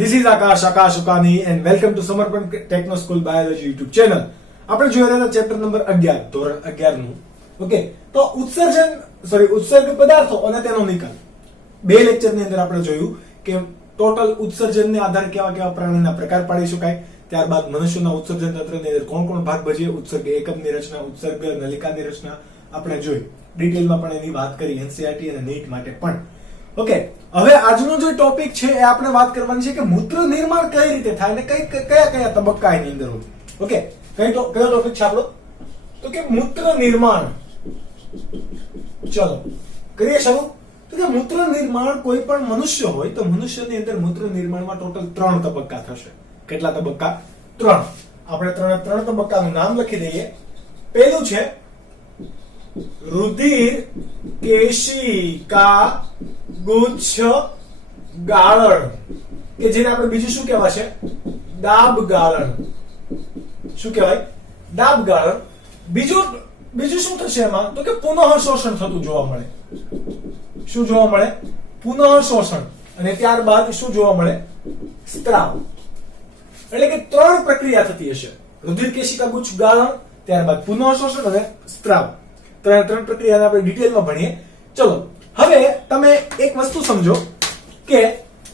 This is Akash Ukani and welcome to Samarpan Techno School Biology YouTube channel. આપણે જોઈ રહ્યા હતા chapter number 11 ધોરણ 11 નું. ઓકે, તો ઉત્સર્ગ પદાર્થો અને તેનો નિકાલ. બે લેક્ચર ની અંદર આપણે જોયું કે ટોટલ ઉત્સર્જનને આધારે કેવા કેવા પ્રાણીના પ્રકાર પાડી શકાય. ત્યારબાદ મનુષ્યના ઉત્સર્જન તંત્રની અંદર કોણ કોણ ભાગ ભજવે, ઉત્સર્ગ એકમની રચના, ઉત્સર્ગ નલિકાની રચના આપણે જોઈ. ડિટેલમાં પણ એની વાત કરી એનસીઈઆરટી અને નીટ માટે પણ. ઓકે, હવે આજનો જે ટોપિક છે એ આપણે વાત કરવાની છે કે મૂત્ર નિર્માણ કઈ રીતે થાય અને કયા કયા તબક્કા એની અંદર હોય. ઓકે, કયો ટોપિક છે આપણો? તો કે મૂત્ર નિર્માણ. ચલો કરીએ શરૂ. તો કે મૂત્ર નિર્માણ કોઈ પણ મનુષ્ય હોય તો મનુષ્યની અંદર મૂત્ર નિર્માણમાં ટોટલ 3 તબક્કા થશે. કેટલા તબક્કા? 3. આપણે ત્રણ તબક્કાનું નામ લખી દઈએ. પહેલું છે રુધિર કેશિકા ગુચ્છ ગાળણ, કે જેને આપણે બીજું શું કહેવાશે? દાબ ગાળણ. શું કહેવાય? દાબ ગાળણ. બીજું શું થશે એમાં? તો કે પુનઃ શોષણ થતું જોવા મળે. શું જોવા મળે? પુનઃ શોષણ. અને ત્યારબાદ શું જોવા મળે? સ્ત્રાવ. એટલે કે 3 પ્રક્રિયા થતી હશે. રુધિર કેશિકા ગુચ્છ ગાળણ, ત્યારબાદ પુનઃ શોષણ અને સ્ત્રાવ. 3 પ્રક્રિયાને આપણે ડિટેલમાં ભણીએ. ચલો, હવે તમે એક વસ્તુ સમજો કે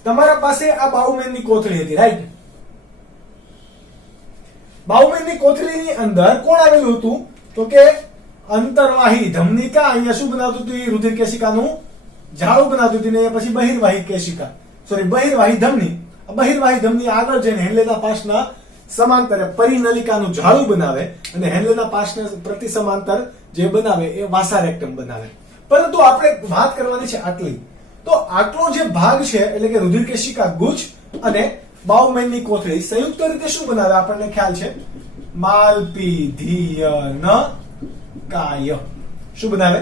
તમારા પાસે આ બાઉમેનની કોથળી હતી, રાઈટ? બાઉમેનની કોથળીની અંદર કોણ આવેલું હતું? તો કે અંતર્વાહી ધમનિકા. અહીંયા શું બનાવતું હતું? રુધિર કેશિકાનું જાળું બનાવતું હતું. ને પછી બહિર્વાહી કેશિકા, બહિર્વાહી ધમની. બહિર્વાહી ધમની આગળ જઈને હેન્લેના પાસના સમાંતરે પરિનલિકાનું જાળું બનાવે અને હેન્લેના પાસને પ્રતિ સમાંતર જે બનાવે એ વાસારેક્ટમ બનાવે. પરંતુ આપણે વાત કરવાની છે આટલી. તો આટલો જે ભાગ છે એટલે કે રુધિર કેશિકા ગુચ્છ અને બાઉમેનની કોથળી સંયુક્ત રીતે શું બનાવે? આપણને ખ્યાલ છે, માલપીધિયન કાય. શું બનાવે?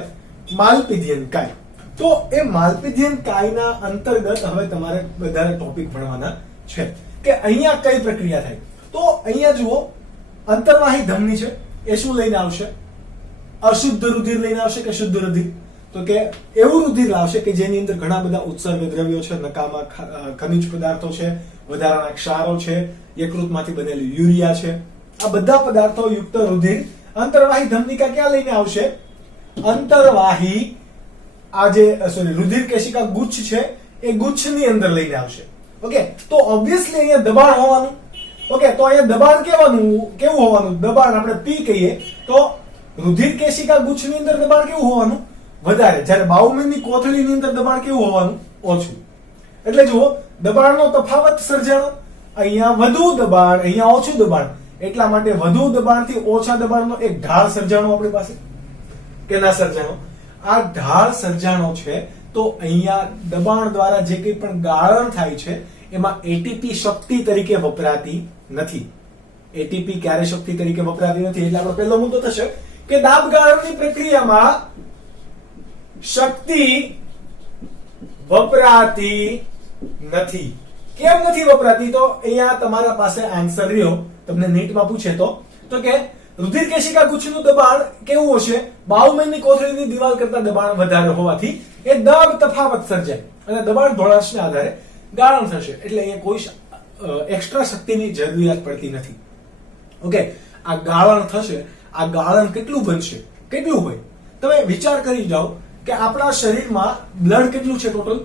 માલપીધિયન કાય. તો એ માલપીધિયન કાયના અંતર્ગત હવે તમારે વધારે ટોપિક ભણવાના છે કે અહીંયા કઈ પ્રક્રિયા થાય. તો અહીંયા જુઓ, અંતર્વાહી ધમની છે એ શું લઈને આવશે? અશુદ્ધ રુધિર લઈને આવશે કે શુદ્ધ રુધિર? તો કે એવું રુધિર લાવશે કે જેની અંદર ઘણા બધા ઉત્સર્ગ દ્રવ્યો છે, નકામા ખનિજ પદાર્થો છે, વધારાના ક્ષારો છે, યકૃતમાંથી બનેલું યુરિયા છે. આ બધા પદાર્થો યુક્ત રુધિર અંતર્વાહી ધમનિકા ક્યાં લઈને આવશે? અંતર્વાહી રુધિર કેશિકા ગુચ્છ છે એ ગુચ્છની અંદર લઈને આવશે. ઓકે, તો ઓબ્વિયસલી અહીંયા દબાણ હોવાનું. ઓકે, તો અહીંયા દબાણ કેવું હોવાનું? દબાણ આપણે પી કહીએ તો રુધિર કેશિકા ગુચ્છની અંદર દબાણ કેવું હોવાનું? વધારે. જ્યારે બાઉમેનની કોથળીની અંદર દબાણ કેવું હોવાનું? ઓછું. એટલે જુઓ, દબાણનો તફાવત સર્જાણો. અહીંયા વધુ દબાણ, અહીંયા ઓછું દબાણ. એટલા માટે વધુ દબાણથી ઓછા દબાણનો એક ઢાળ સર્જાણો આપણી પાસે. કે ના સર્જાણો? આ ઢાળ સર્જાણો છે તો અહીંયા દબાણ દ્વારા જે કંઈ પણ ગાળણ થાય છે એમાં એટીપી શક્તિ તરીકે વપરાતી નથી. એટીપી ક્યારે શક્તિ તરીકે વપરાતી નથી? એટલે આપણો પહેલો મુદ્દો થશે કે દાબ ગાળણની પ્રક્રિયામાં શક્તિ વપરાતી નથી. કેમ નથી વપરાતી? તો અહીંયા તમારા પાસે આન્સર રહ્યો. તમને નીટમાં પૂછે તો કે રુધિર કેશિકા ગુચ્છનું દબાણ કેવું હશે? બાઉમેનની કોથળીની દિવાલ કરતા દબાણ વધારે હોવાથી એ દાબ તફાવત સર્જાય અને દબાણ ઢોળાશને આધારે ગાળણ થશે. એટલે અહીંયા કોઈ એક્સ્ટ્રા શક્તિની જરૂરિયાત પડતી નથી. ઓકે, આ ગાળણ થશે. આ ગાળણ કેટલું બનશે? કેટલું હોય? તમે વિચાર કરી જાઓ કે આપણા શરીરમાં બ્લડ કેટલું છે ટોટલ?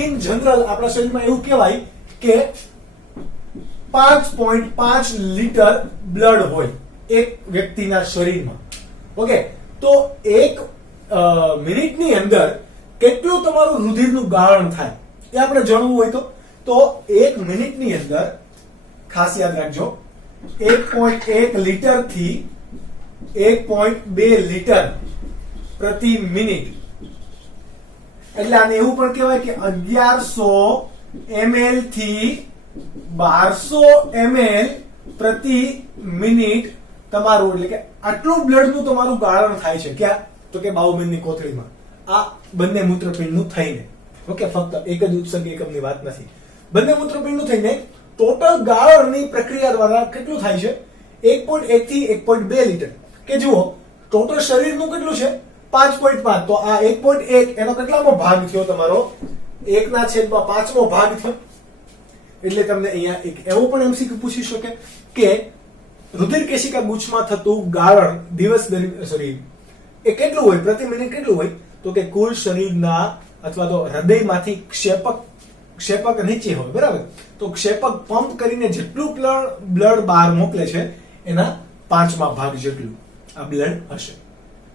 ઇન જનરલ આપણા શરીરમાં એવું કહેવાય કે 5.5 લીટર બ્લડ હોય એક વ્યક્તિના શરીરમાં. ઓકે, તો 1 મિનિટની અંદર કેટલું તમારું રુધિરનું ગાળણ થાય એ આપણે જાણવું હોય તો 1 મિનિટની અંદર ખાસ યાદ રાખજો, 1.1 લીટર થી 1.2 લીટર પ્રતિ મિનિટ. એટલે આને એવું પણ કહેવાય કે 1100 ml થી 1200 ml પ્રતિ મિનિટ તમારું, એટલે કે આટલું બ્લડનું તમારું ગાળણ થાય છે. ક્યાં? તો કે બાઉમેનની કોથળીમાં. આ બંને મૂત્રપિંડનું થઈને. ઓકે, ફક્ત એક જ ઉત્સર્ગ એકમની વાત નથી. બંને મૂત્રપિંડનું થઈને ટોટલ ગાળણની પ્રક્રિયા દ્વારા કેટલું થાય છે? 1.1 થી 1.2 લીટર. કે જુઓ, ટોટલ શરીરનું કેટલું છે? 5.5. તો આ 1.1 એનો કેટલામો ભાગ થયો? તમારો 1/5 ભાગ થયો. એટલે તમને અહીંયા એક એવો પણ એમસીક્યુ પૂછી શકે કે રુધિર કેશિકા ગુચ્છમાં થતું ગાળણ દિવસ દરમિયાન એ કેટલું હોય, પ્રતિ મિનિટ કેટલું હોય? તો કે કુલ શરીરના અથવા તો હૃદયમાંથી ક્ષેપક નીચે હોય, બરાબર? તો ક્ષેપક પંપ કરીને જેટલું બ્લડ બહાર મોકલે છે એના 5મા ભાગ જેટલું આ બ્લડ હશે.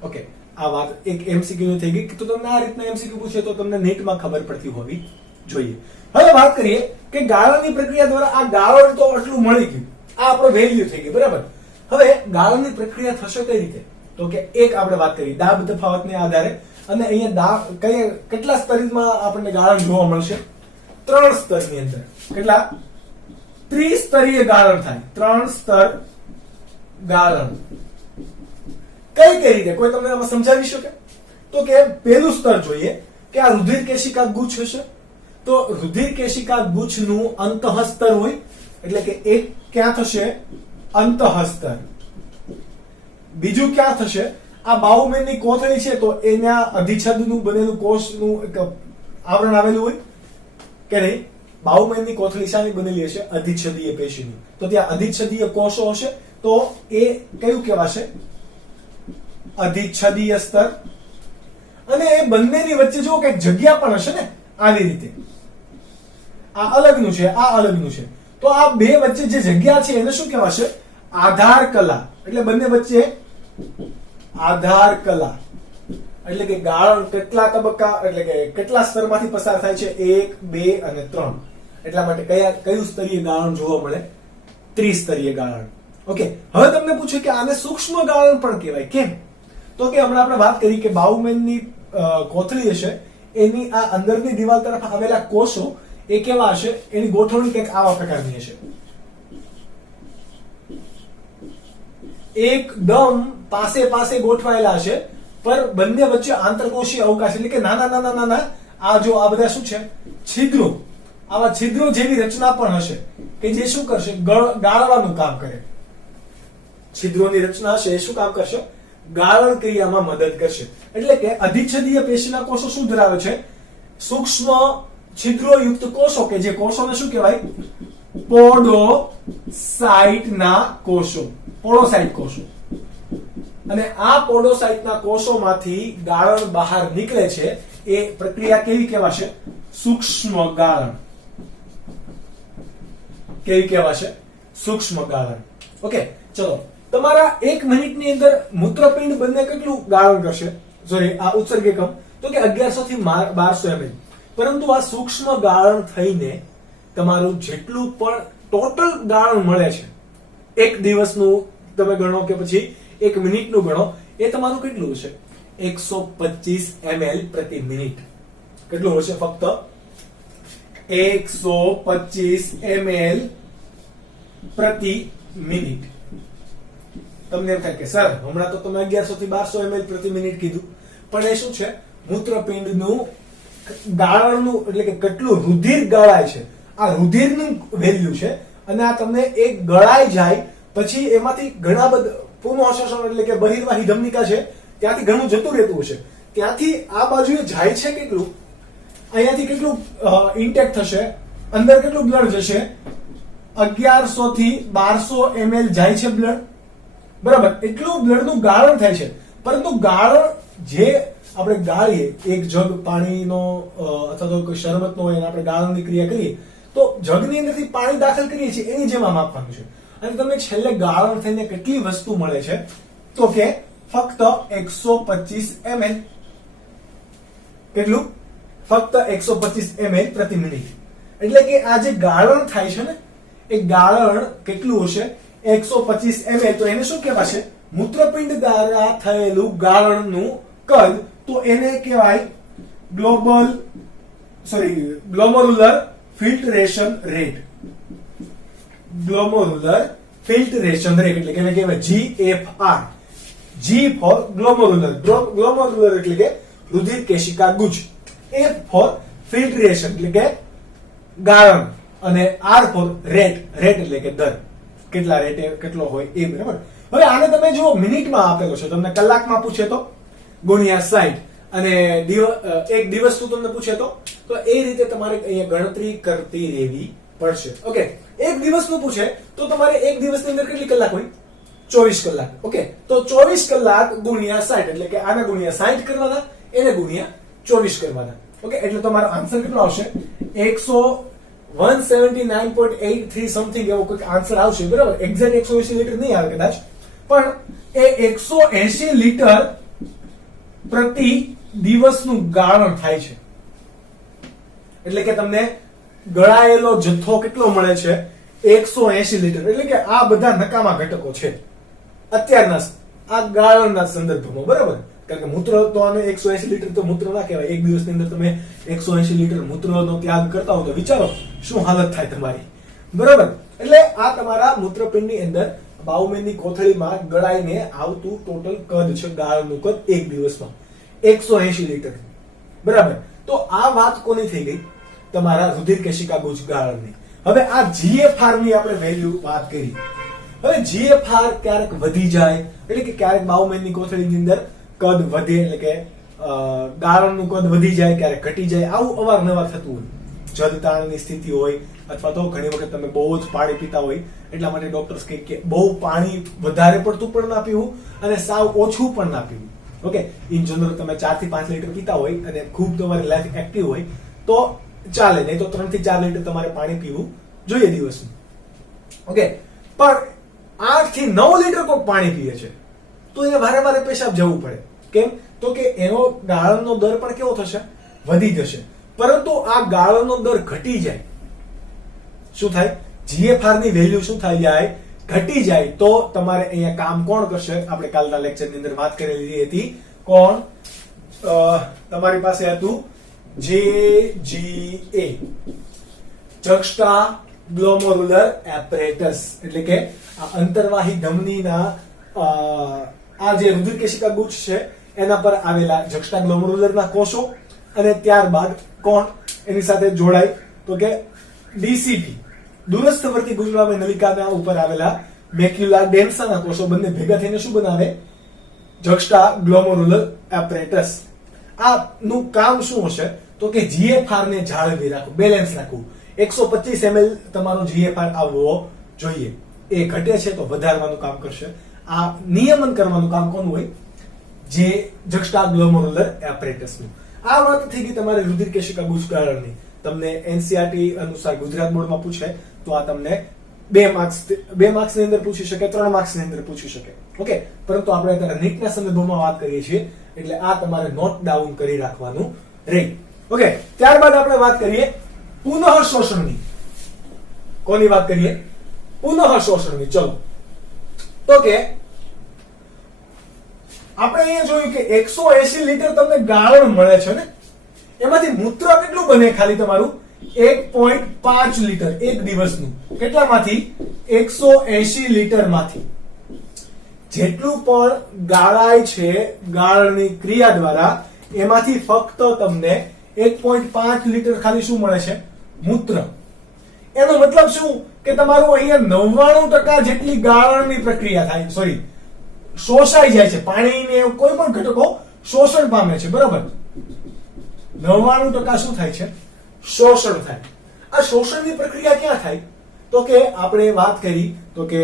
ઓકે, આ વાત એક એમસીક્યુ થઈ ગઈ. તો તમને આ રીતના એમસીક્યુ પૂછે તો તમને નેટમાં ખબર પડતી હોવી જોઈએ. હવે વાત કરીએ કે ગાળણની પ્રક્રિયા દ્વારા આ ગાળણ તો આટલું મળી ગયું, આ આપણો વેલ્યુ થઈ ગયું, બરાબર? હવે ગાળણની પ્રક્રિયા થશે કઈ રીતે? તો કે એક આપણે વાત કરી દાબ તફાવતને આધારે, અને અહીંયા કેટલા સ્તરમાં આપણને ગાળણ જોવા મળશે? 3 સ્તરની અંદર. કેટલા? ત્રિસ્તરીય ગાળણ થાય. 3 સ્તર ગાળણ. કઈ રીતે? કોઈ તમને આમાં સમજાવી શકે? તો કે પહેલું સ્તર જોઈએ કે આ રુધિર કેશિકા ગુચ્છ હશે. તો રુધિર કેશિકા ગુચ્છનું અંતઃસ્તર હોય, એટલે કે એક ક્યાં થશે? અંતઃસ્તર. બીજું ક્યાં થશે? આ બાઉમેનની કોથળી છે તો એના અધિચ્છદનું બનેલું કોષનું એક આવરણ આવેલું હોય કે નહીં? બાઉમેનની કોથળી શાની બનેલી હશે? અધિચ્છદીય પેશીની. તો ત્યાં અધિચ્છદીય કોષો હશે, તો એ કયું કહેવાશે? અધિચ્છદીય સ્તર. અને એ બંનેની વચ્ચે જો કંઈક જગ્યા પણ હશે ને, આવી રીતે. આ અલગનું છે, આ અલગનું છે. તો આ બે વચ્ચે જે જગ્યા છે એને શું કહેવાશે? આધાર કલા. એટલે બંને વચ્ચે આધાર કલા. એટલે કે ગાળણ કેટલા તબક્કા, એટલે કે કેટલા સ્તરમાંથી પસાર થાય છે? 1, 2 અને 3. એટલા માટે કયું સ્તરીય ગાળણ જોવા મળે? ત્રિસ્તરીય ગાળણ. ઓકે, હવે તમને પૂછે કે આને સૂક્ષ્મ ગાળણ પણ કહેવાય. કેમ? તો કે હમણાં આપણે વાત કરી કે બાઉમેનની કોથળી હશે, એની આ અંદરની દિવાલ તરફ આવેલા કોષો એ કેવા હશે? એની ગોઠવણી કંઈક આવા પ્રકારની હશે. એકદમ પાસે ગોઠવાયેલા હશે, પર બંને વચ્ચે આંતરકોશીય અવકાશ, એટલે કે નાના આ જો આ બધા શું છે? છિદ્રો. આવા છિદ્રો જેવી રચના પણ હશે કે જે શું કરશે? ગાળવાનું કામ કરે. છિદ્રોની રચના હશે એ શું કામ કરશે? ગાળણ ક્રિયામાં મદદ કરશે. એટલે કે અધિચ્છદીય પેશીના કોષો શું ધરાવે છે? સૂક્ષ્મ છિદ્રોયુક્ત કોષો, કે જે કોષોને શું કહેવાય? પોડોસાઇટના કોષો. પોડોસાઇટ કોષો. અને આ પોડોસાઇટના કોષોમાંથી ગાળણ બહાર નીકળે છે. એ પ્રક્રિયા કેવી કહેવાશે? સૂક્ષ્મ ગાળણ. કેવી કહેવાશે? સૂક્ષ્મ ગાળણ. ઓકે, ચલો. તમારા 1 મિનિટની અંદર મૂત્રપિંડ બંને કેટલું ગાળણ કરશે? સોરી, આ ઉત્સર્ગ એકમ તો કે 1100 થી 1200 ml. પરંતુ આ સૂક્ષ્મ ગાળણ થઈને તમારું જેટલું પણ ટોટલ ગાળણ મળે છે, એક દિવસનું તમે ગણો કે પછી 1 મિનિટનું ગણો, એ તમારું કેટલું હશે? 125 ml પ્રતિ મિનિટ. કેટલું હશે? ફક્ત 125 ml પ્રતિ મિનિટ. તમને એમ થાય કે સર હમણાં તો તમે 1100 થી 1200 ml પ્રતિ મિનિટ કીધું, પણ એ શું છે? મૂત્રપિંડનું ગાળણનું, એટલે કે કેટલું રુધિર ગળાય છે, આ રુધિરનું વેલ્યુ છે. અને આ તમને એક ગળાઈ જાય પછી એમાંથી ઘણા બધા પુનઃશોષણ, એટલે કે બહિર્વાહી ધમનિકા છે, ત્યાંથી ઘણું જતું રહેતું હશે. ત્યાંથી આ બાજુએ જાય છે કેટલું? અહીંયાથી કેટલું ઇન્ટેક થશે? અંદર કેટલું બ્લડ જશે? 1100 થી 1200 ml જાય છે બ્લડ, બરાબર? એટલું બ્લડનું ગાળણ થાય છે. પરંતુ ગાળણ જે આપણે ગાળીએ, એક જગ પાણીનો અથવા તો કોઈ શરબતનો હોય અને આપણે ગાળણની ક્રિયા કરીએ તો જગની અંદરથી પાણી દાખલ કરીએ છીએ એની જેમ આ માપવાનું છે. અને તમને છેલ્લે ગાળણ થઈને કેટલી વસ્તુ મળે છે? તો કે ફક્ત 125 ml. કેટલું? ફક્ત 125 ml પ્રતિ મિનિટ. એટલે કે આ જે ગાળણ થાય છે ને, એ ગાળણ કેટલું હશે? 125 ml. તો એને શું કહેવાશે? મૂત્રપિંડ દ્વારા થયેલું ગાળણનું કદ. તો એને કહેવાય glomerular filtration rate. Glomerular filtration rate એટલે કે એને કહેવાય GFR. G for glomerular. Glomerular એટલે કે રુધિર કેશિકા ગુચ્છ. F ફોર ફિલ્ટરેશન એટલે કે ગાળણ. અને R ફોર રેટ. રેટ એટલે કે દર. કેટલા રેટે કેટલો હોય એ, બરાબર? હવે આને તમે જો મિનિટમાં આપેલો છે, તમને કલાકમાં પૂછે તો ગુણ્યા 60, અને એક દિવસનું તમને પૂછે તો એ રીતે તમારે અહીંયા ગણતરી કરતી રહેવી પડશે. ઓકે, એક દિવસનું પૂછે તો તમારે એક દિવસની અંદર કેટલી કલાક હોય? 24 કલાક. ઓકે, તો 24 કલાક ગુણ્યા 60 એટલે કે આને ગુણ્યા 60 કરવાના, એને ગુણ્યા 24 કરવાના. ઓકે, એટલે તમારો આન્સર કેટલો આવશે? 179.83 સમથિંગ એવો કોઈ આન્સર આવશે. બરાબર, એક્ઝેક્ટ 180 લીટર નહીં આવે કદાચ, પણ એ 180 લીટર પ્રતિ દિવસનું ગાળણ થાય છે. એટલે કે તમને ગળાયેલો જથ્થો કેટલો મળે છે? 180 લીટર. એટલે કે આ બધા નકામા ઘટકો છે અત્યારના આ ગાળણના સંદર્ભમાં. બરાબર, કારણ કે મૂત્ર તો આને 180 લીટર તો મૂત્ર ના કહેવાય. એક દિવસની અંદર તમે 180 લીટર મૂત્રનો ત્યાગ કરતા હો તો વિચારો શું હાલત થાય તમારી. બરાબર, એટલે આ તમારા મૂત્રપિંડની અંદર બાઉમેનની કોથળીમાં ગળાઈને આવતું ટોટલ કદ છે, ગાળણનું કદ એક દિવસમાં 180 લીટર. બરાબર, તો આ વાત કોની થઈ ગઈ? તમારા રુધિર કેશિકા ગુચ્છ ગાળણની. હવે આ GFR ની આપણે વેલ્યુ વાત કરી. હવે GFR ક્યારેક વધી જાય, એટલે કે ક્યારેક બાઉમેનની કોથળીની અંદર કદ વધે, એટલે કે ગાળણનું કદ વધી જાય, ક્યારેક ઘટી જાય, આવું અવારનવાર થતું હોય. જલતાણની સ્થિતિ હોય, અથવા તો ઘણી વખત તમે બહુ જ પાણી પીતા હોય, એટલા માટે ડોક્ટર્સ કહે કે બહુ પાણી વધારે પડતું પણ ના પીવું અને સાવ ઓછું પણ ના પીવું. ઓકે, ઇન જનરલ તમે 4 થી 5 લીટર પીતા હોય અને ખૂબ તમારી લાઈફ એક્ટિવ હોય તો ચાલે, નહીં તો 3 થી 4 લીટર તમારે પાણી પીવું જોઈએ દિવસનું. ઓકે, પણ 8 થી 9 લીટર કોઈ પાણી પીએ છે તો એને વારે વારે પેશાબ જવું પડે. કેમ? તો કે એનો ગાળણનો દર પણ કેવો થશે? વધી જશે. પરંતુ આ ગાળણનો દર ઘટી જાય, શું થાય? GFR ની વેલ્યુ શું થઈ જાય? ઘટી જાય. તો તમારે અહીંયા કામ કોણ કરશે? આપણે કાલના લેક્ચરની અંદર વાત કરેલી હતી. કોણ? તમારી પાસે હતું JGA, જક્સ્ટા ગ્લોમરુલર એપરેટસ. એટલે કે આ અંતર્વાહી ધમનીના આ જે રુધિર કેશિકા ગુચ્છ છે એના પર આવેલા જક્સ્ટા ગ્લોમરુલરના કોષો, અને ત્યારબાદ કોણ એની સાથે જોડાય? તો કે DCT, દૂરસ્થવર્તી ગુચલામય નલિકાના ઉપર આવેલા મેક્યુલા ડેન્સાના કોષો બંને ભેગા થઈને શું બનાવે? જક્સ્ટા ગ્લોમરુલર એપરેટસ. આ નું કામ શું હશે? તો કે GFR ને જાળવી રાખવું, બેલેન્સ રાખવું. 125 ml તમારો GFR આવવો જોઈએ. એ ઘટે છે તો વધારવાનું કામ કરશે. આ નિયમન કરવાનું કામ કોનું હોય? જે જક્સ્ટા ગ્લોમરુલર એપરેટસનું. આ વાત થઈ ગઈ તમારે રુધિર કેશિકા ગુચ્છ ગાળણની. તમને NCERT અનુસાર ગુજરાત બોર્ડમાં પૂછે તો આ તમને 2 માર્ક્સ ની અંદર પૂછી શકે, 3 માર્ક્સ ની અંદર પૂછી શકે. ઓકે, પરંતુ આપણે અત્યારે નીટના સંદર્ભમાં વાત કરીએ છીએ એટલે આ તમારે નોટ ડાઉન કરી રાખવાનું રહે. ઓકે, ત્યારબાદ આપણે વાત કરીએ પુનઃ શોષણની. કોની વાત કરીએ? પુનઃ શોષણની. ચલો, તો કે આપણે અહીંયા જોયું કે 180 લીટર તમને ગાળણ મળે છે ને, એમાંથી મૂત્ર કેટલું બને? ખાલી તમારું 1.5 લીટર એક દિવસનું. કેટલામાંથી? 180 લીટર માંથી. જેટલું પણ ગાળાય છે ગાળણની ક્રિયા દ્વારા, એમાંથી ફક્ત તમને 1.5 લીટર ખાલી શું મળે છે? મૂત્ર. એનો મતલબ શું? કે તમારું અહીંયા 99% જેટલી ગાળણની પ્રક્રિયા થાય, સોરી, શોષાઈ જાય છે. પાણીને કોઈ પણ ઘટકો શોષણ પામે છે. બરાબર, 99% શું થાય છે? શોષણ થાય. આ શોષણની પ્રક્રિયા ક્યાં થાય? તો કે આપણે વાત કરી તો કે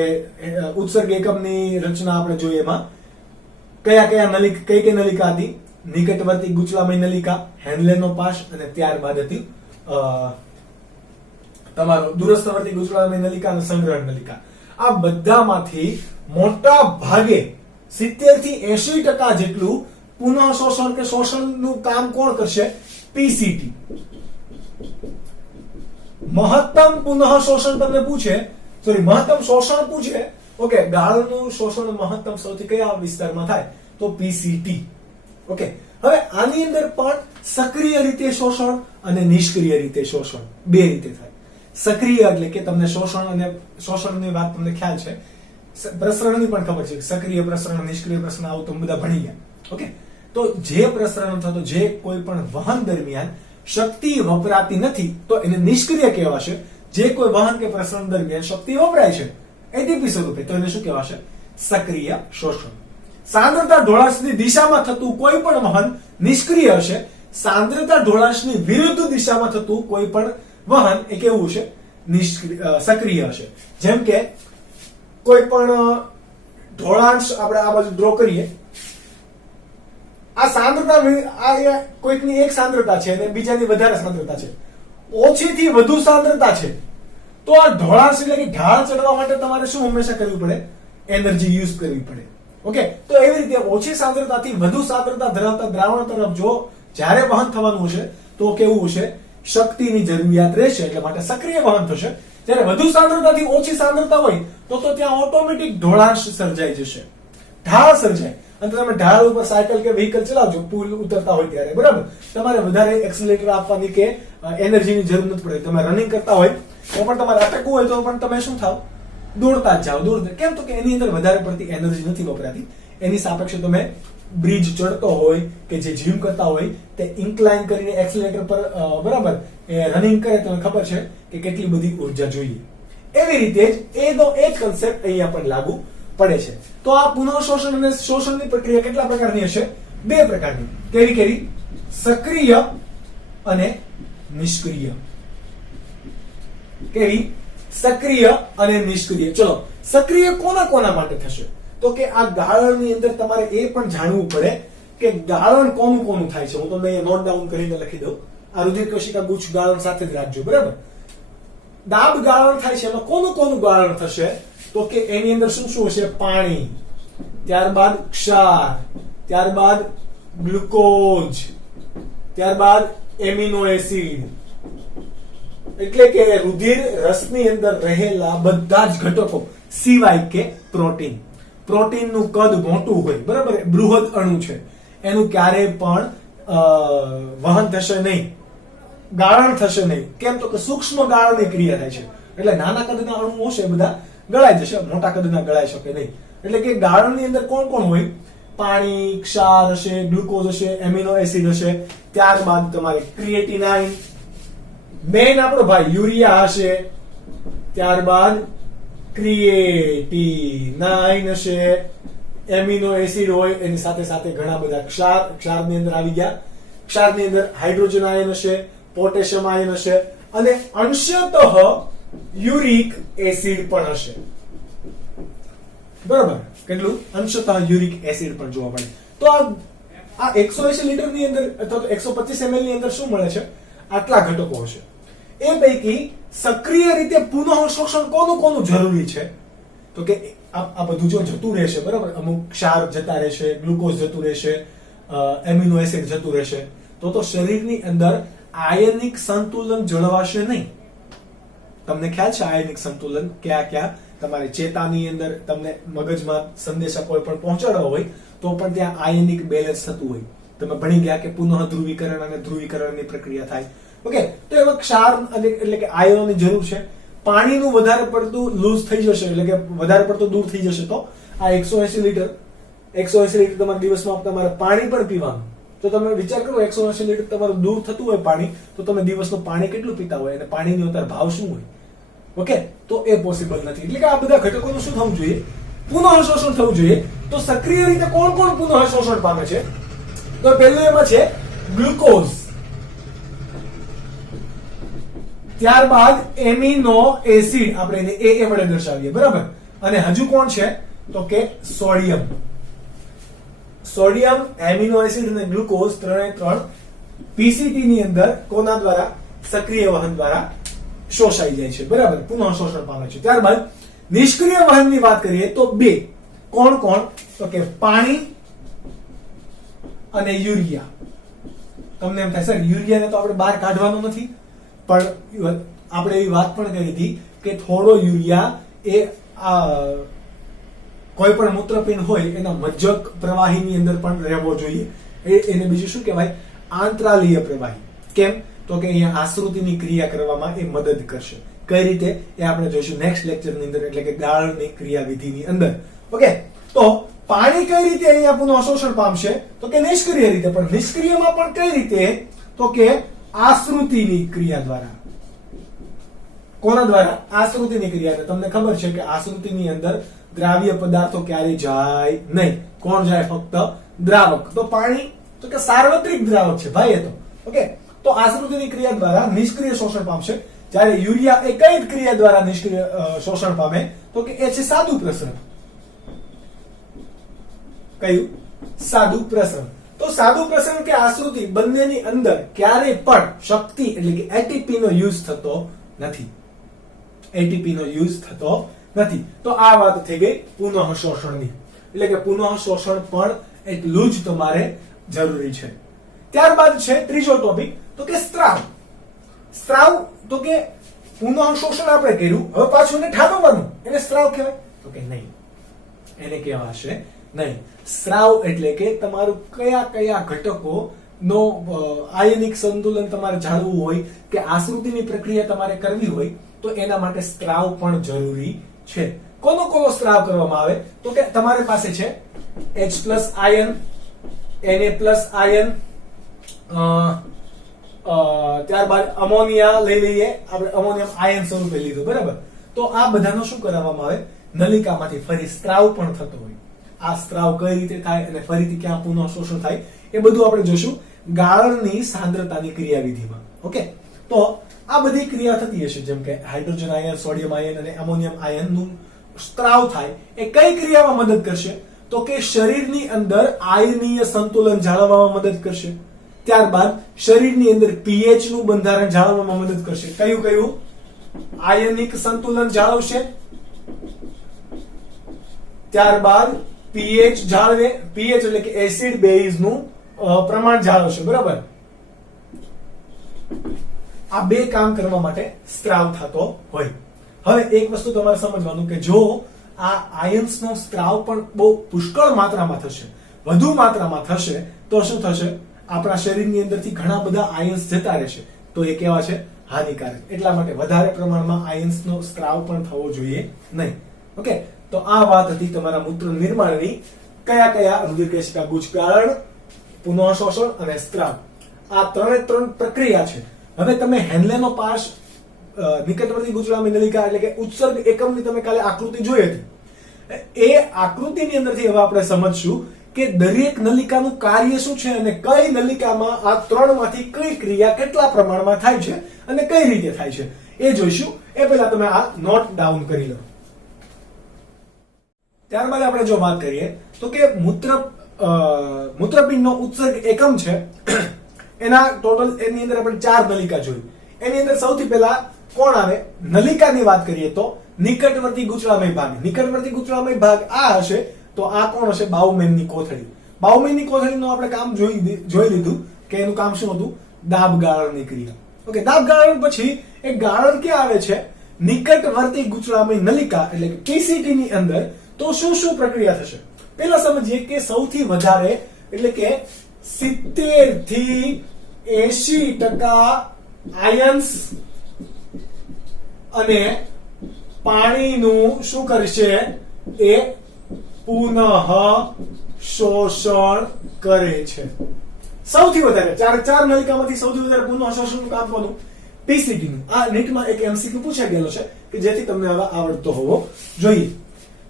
ઉત્સર્ગ એકમની રચના આપણે જોઈએ. એમાં કયા નલિકા, કઈ નલિકા હતી? નિકટવર્તી ગુચલામય નલિકા, હેન્ડલેનો પાશ, અને ત્યારબાદ હતી તમારો દૂરસ્થવર્તી ગુચલામય નલિકા અને સંગ્રહણ નલિકા. આ બધામાંથી મોટા ભાગે 70 થી 80% જેટલું પુનઃ શોષણ કે શોષણનું કામ કોણ કરશે? PCT. મહત્તમ પુનઃ શોષણ તમને પૂછે, સોરી, મહત્તમ શોષણ પૂછે. ઓકે, ગાળણનું શોષણ મહત્તમ સૌથી કયા વિસ્તારમાં થાય? તો PCT. ઓકે, હવે આની અંદર પણ સક્રિય રીતે શોષણ અને નિષ્ક્રિય રીતે શોષણ બે રીતે થાય. સક્રિય એટલે કે તમને શોષણ અને શોષણની વાત તમને ખ્યાલ છે, પ્રસરણની પણ ખબર છે. સક્રિય પ્રસરણ, નિષ્ક્રિય પ્રસરણ, આવું તમે બધા ભણી ગયા. ઓકે, તો જે પ્રસરણ થતો, જે કોઈ પણ વહન દરમિયાન શક્તિ વપરાતી નથી તો એને નિષ્ક્રિય કહેવાશે. જે કોઈ વહન કે પ્રસરણ દરમિયાન શક્તિ વપરાય છે એટીપી સ્વરૂપે તો એને શું કહેવાશે? સક્રિય શોષણ. સાંદ્રતા ઢોળાશની દિશામાં થતું કોઈ પણ વહન નિષ્ક્રિય હશે. સાંદ્રતા ઢોળાશની વિરુદ્ધ દિશામાં થતું કોઈ પણ વહન એ કેવું હશે? સક્રિય હશે. જેમ કે કોઈ પણ ઢોળાંશ આપણે આ બાજુ ડ્રો કરીએ, આ સાંદ્રતા આ કોઈકની એક સાંદ્રતા છે અને બીજાની વધારે સાંદ્રતા છે, ઓછીથી વધુ સાંદ્રતા છે, તો આ ઢોળાંશ એટલે કે ઢાળ ચડવા માટે તમારે શું હંમેશા કરવું પડે? એનર્જી યુઝ કરવી પડે. ઓકે, તો એવી રીતે ઓછી સાંદ્રતાથી વધુ સાંદ્રતા ધરાવતા દ્રાવણ તરફ જો જ્યારે વહન થવાનું હશે તો કેવું હશે? શક્તિની જરૂરિયાત રહેશે, એટલે માટે સક્રિય વહન થશે. જ્યારે વધુ સાંદ્રતાથી ઓછી સાંદ્રતા હોય તો ત્યાં ઓટોમેટિક ઢોળાંશ સર્જાઈ જશે, ઢાળ સર્જાય. અને તમે ઢાળ ઉપર સાયકલ કે વ્હીકલ ચલાવજો પુલ ઉતરતા હોય ત્યારે, બરાબર, તમારે વધારે એક્સિલરેટર આપવાની કે એનર્જીની જરૂર નથી પડે. તમે રનિંગ કરતા હોય તો પણ તમારે અટકવું હોય તો પણ તમે શું થાવ? દોડતા જ જાઓ, દોડતા. કેમ? તો કે એની અંદર વધારે પડતી એનર્જી નથી વપરાતી. એની સાપેક્ષે તમે બ્રિજ ચડતો હોય કે જે જીમ કરતા હોય તે ઇન્ક્લાઇન કરીને એક્સિલરેટર પર બરાબર રનિંગ કરે, તમને ખબર છે કે કેટલી બધી ઉર્જા જોઈએ. એવી રીતે જ એનો એક કન્સેપ્ટ અહીંયા પણ લાગુ પડે છે. તો આ પુનઃશોષણ અને શોષણની પ્રક્રિયા કેટલા પ્રકારની હશે? 2 પ્રકારની. કેવી કેવી? સક્રિય અને નિષ્ક્રિય. કેવી? સક્રિય અને નિષ્ક્રિય. ચલો, સક્રિય કોના માટે થશે? તો કે આ ગાળણની અંદર તમારે એ પણ જાણવું પડે કે ગાળણ કોનું થાય છે. હું તમને નોટ ડાઉન કરીને લખી દઉં. આ રુધિર કોશિકા ગુચ્છ ગાળણ સાથે જ રાખજો, બરાબર. દાબ ગાળણ થાય છે, એમાં કોનું ગાળણ થશે? તો કે એની અંદર શું હશે? પાણી, ત્યારબાદ ક્ષાર, ત્યારબાદ ગ્લુકોઝ, ત્યારબાદ એમિનો એસિડ. એટલે કે રુધિર રસની અંદર રહેલા બધા જ ઘટકો સિવાય કે પ્રોટીન. પ્રોટીનનું કદ મોટું હોય, બરાબર, બૃહદ અણુ છે, એનું ક્યારેય પણ વહન થશે નહીં, ગાળણ થશે નહીં. કેમ? તો કે સૂક્ષ્મ ગાળણની ક્રિયા થાય છે, એટલે નાના કદના અણુ હશે બધા ગળાઈ જશે, મોટા કદના ગળાઈ શકે નહીં. એટલે કે ગાળણની અંદર કોણ હોય? પાણી, ક્ષાર હશે, ગ્લુકોઝ હશે, એમિનો એસિડ હશે, ત્યારબાદ તમારે ક્રિએટિનાઇન, મેન આપણો ભાઈ યુરિયા હશે, ત્યારબાદ ક્રિએટિનાઇન હશે, એમિનો એસિડ હોય, એની સાથે સાથે ઘણા બધા ક્ષારની અંદર આવી ગયા. ક્ષારની અંદર હાઇડ્રોજન આયન હશે, પોટેશિયમ આયન હશે અને અંશતઃ યુરિક એસિડ પણ હશે. બરાબર, કેટલું? અંશતઃ યુરિક એસિડ પણ જોવા મળે. તો આ 180 લીટર ની અંદર અથવા તો 125 ml ની અંદર શું મળે છે? આટલા ઘટકો હશે. એ પૈકી સક્રિય રીતે પુનઃ શોષણ કોનું જરૂરી છે? તો કે આ બધું જો જતું રહેશે, બરાબર, અમુક ક્ષાર જતા રહેશે, ગ્લુકોઝ જતું રહેશે, એમિનો એસિડ જતું રહેશે, તો શરીરની અંદર આયનિક સંતુલન જળવાશે નહીં. તમને ખ્યાલ છે આયનિક સંતુલન ક્યાં તમારી ચેતાની અંદર તમને મગજમાં સંદેશા કોઈ પણ પહોંચાડવા હોય તો પણ ત્યાં આયનિક બેલેન્સ થતું હોય. તમે ભણી ગયા કે પુનઃ ધ્રુવીકરણ અને ધ્રુવીકરણની પ્રક્રિયા થાય. ઓકે, તો એમાં ક્ષાર એટલે કે આયનોની જરૂર છે. પાણીનું વધારે પડતું લૂઝ થઈ જશે, એટલે કે વધારે પડતું દૂર થઈ જશે, તો આ 180 લીટર તમારા દિવસમાં તમારે પાણી પણ પીવાનું. તો તમે વિચાર કરો 180 લીટર તમારું દૂર થતું હોય પાણી, તો તમે દિવસનું પાણી કેટલું પીતા હોય અને પાણીનો અત્યારે ભાવ શું હોય? ઓકે, તો એ પોસિબલ નથી. એટલે કે આ બધા ઘટકોનું શું થવું જોઈએ? પુનઃ શોષણ થવું જોઈએ. તો સક્રિય રીતે કોણ પુનઃ શોષણ પામે છે? તો પહેલું એમાં છે ગ્લુકોઝ, ત્યારબાદ એમિનો એસિડ, આપણે એને એ વડે દર્શાવીએ, બરાબર. અને હજુ કોણ છે? તો કે સોડિયમ, એમિનો એસિડ અને ગ્લુકોઝ ત્રણે પીસીટી ની અંદર કોના દ્વારા? સક્રિય વહન દ્વારા શોષાઈ જાય છે, બરાબર, પુનઃ શોષણ પામે છે. ત્યારબાદ નિષ્ક્રિય વહનની વાત કરીએ તો 2. કોણ? તો કે પાણી અને યુરિયા. તમને એમ થાય સર યુરિયાને તો આપણે બહાર કાઢવાનો નથી, પણ આપણે એવી વાત પણ કરી હતી કે થોડો યુરિયા એ કોઈ પણ મૂત્રપિંડ હોય એના મજ્જક પ્રવાહીની અંદર પણ રહેવો જોઈએ. એને બીજું શું કહેવાય? આંતરાલીય પ્રવાહી. કેમ? તો કે અહીંયા આશ્રુતિની ક્રિયા કરવામાં એ મદદ કરશે. કઈ રીતે? એ આપણે જોઈશું નેક્સ્ટ લેક્ચરની અંદર, એટલે કે ગાળણની ક્રિયાવિધિની અંદર. ઓકે, તો પાણી કઈ રીતે અહીંયા પુનઃ શોષણ પામશે? તો કે નિષ્ક્રિય રીતે. પણ નિષ્ક્રિયમાં પણ કઈ રીતે? તો કે આશ્રુતિની ક્રિયા દ્વારા. કોના દ્વારા? આશ્રુતિની ક્રિયા. તમને ખબર છે કે આશ્રુતિની અંદર દ્રાવ્ય પદાર્થો ક્યારે જાય નહીં. કોણ જાય? ફક્ત દ્રાવક. તો પાણી તો કે સાર્વત્રિક દ્રાવક છે ભાઈ એ તો. ઓકે, તો આશ્રુતિની ક્રિયા દ્વારા નિષ્ક્રિય શોષણ પામશે. જ્યારે યુરિયા એ કઈ ક્રિયા દ્વારા નિષ્ક્રિય શોષણ પામે તો કે એ છે સાદું પ્રસરણ. કયું? સાદું પ્રસરણ. તો સાદું પ્રસરણ કે આશ્રુતિ બંનેની અંદર ક્યારેય પણ શક્તિ એટલે કે એટીપી નો યુઝ થતો નથી. એટીપી નો યુઝ થતો નથી. તો આ વાત થઈ ગઈ પુનઃ શોષણની. એટલે કે પુનઃ શોષણ પણ એટલું જ તમારે જરૂરી છે. ત્યારબાદ છે ત્રીજો ટોપિક તો કે સ્ત્રાવ. સ્ત્રાવ તો કે પુનઃ શોષણ આપણે કર્યું, હવે પાછું એને ઠાલવવાનું, એને સ્ત્રાવ કહેવાય તો કે નહીં, એને કહેવાશે નહીં. સ્ત્રાવ એટલે કે તમારું કયા કયા ઘટકો નો આયનિક સંતુલન તમારે જાળવવું હોય કે આશ્રુતિની પ્રક્રિયા તમારે કરવી હોય તો એના માટે સ્ત્રાવ પણ જરૂરી છે. કોનો કોનો સ્ત્રાવ કરવામાં આવે તો કે તમારી પાસે છે H+ આયન, Na+ આયન, ત્યારબાદ અમોનિયા લઈ લઈએ આપણે, અમોનિયમ આયન સ્વરૂપે લીધું, બરાબર. તો આ બધાનો શું કરવામાં આવે? નલિકામાંથી ફરી સ્ત્રાવ પણ થતો હોય. આ સ્ત્રાવ કઈ રીતે થાય અને ફરીથી ક્યાં પુનઃ શોષણ થાય એ બધું આપણે જોશું ગાળણની સાંદ્રતાની ક્રિયાવિધિમાં. ઓકે, તો આ બધી ક્રિયા થતી હશે, જેમ કે હાઇડ્રોજન આયન, સોડિયમ આયન અને એમોનિયમ આયનનું સ્ત્રાવ થાય. એ કઈ ક્રિયામાં મદદ કરશે તો કે શરીરની અંદર આયનીય સંતુલન જાળવવામાં મદદ કરશે. ત્યારબાદ શરીરની અંદર પીએચ નું બંધારણ જાળવવામાં મદદ કરશે. કયું કયું? આયનિક સંતુલન જાળવશે, ત્યારબાદ પીએચ જાળવે, પીએચ એટલે કે એસિડ બેઝ નું પ્રમાણ જાળવશે, બરાબર. આ બે કામ કરવા માટે સ્ત્રાવ થતો હોય. હવે એક વસ્તુ તમારે સમજવાનું કે જો આ આયન્સ નો સ્ત્રાવ પણ બહુ પુષ્કળ માત્રામાં થશે, વધુ માત્રામાં થશે તો શું થશે? આપણા શરીરની અંદરથી ઘણા બધા આયન્સ જતા રહેશે, તો એ કેવા છે? હાનિકારક. એટલા માટે વધારે પ્રમાણમાં આયન્સ નો સ્ત્રાવ પણ થવો જોઈએ નહીં. ઓકે, તો આ વાત હતી તમારા મૂત્ર નિર્માણની. કયા કયા? રુધિરકેશિકા ગુચ્છ ગાળણ, પુનઃ શોષણ અને સ્ત્રાવ. આ ત્રણે ત્રણ પ્રક્રિયા છે. હવે તમે હેન્લેનો પાસ નિકટવર્તી ગુચળામય નલિકા એટલે કે ઉત્સર્ગ એકમની તમે કાલે આકૃતિ જોઈ હતી. એ આકૃતિની અંદરથી હવે આપણે સમજશું કે દરેક નલિકાનું કાર્ય શું છે અને કઈ નલિકામાં આ ત્રણમાંથી કઈ ક્રિયા કેટલા પ્રમાણમાં થાય છે અને કઈ રીતે થાય છે એ જોઈશું. એ પહેલા તમે આ નોટ ડાઉન કરી લો. ત્યારબાદ આપણે જો વાત કરીએ તો કે મૂત્રપિંડનો ઉત્સર્ગ એકમ છે, એના ટોટલ એની અંદર આપણે 4 નલિકા જોઈ. એની અંદર સૌથી પહેલા કોણ આવે? નલિકાની વાત કરીએ તો નિકટવર્તી ગુચળામય ભાગ. નિકટવર્તી ગુચળામય ભાગ આ હશે તો આ કોણ હશે? બાઉમેનની કોથળી. બાઉમેનની કોથળીનું આપણે કામ જોઈ લીધું કે એનું કામ શું હતું? દાબ ગાળણની ક્રિયા. ઓકે, દાબ ગાળણ પછી એક ગાળણ ક્યાં આવે છે? નિકટવર્તી ગુચળામય નલિકા એટલે કે પીસીટી ની અંદર. તો શું શું પ્રક્રિયા થશે? પહેલા સમજીએ કે સૌથી વધારે એટલે કે 70 થી 80% આયન્સ અને પાણીનું શું કરશે? એ પુનઃ શોષણ કરે છે. સૌથી વધારે ચાર નલિકામાંથી સૌથી વધારે પુનઃ શોષણનું કામ કોનું? પીસીટી નું. આ નીટમાં એક એમસીક્યુ પૂછાઈ ગયેલો છે કે જેથી તમને હવે આવડતો હોવો જોઈએ.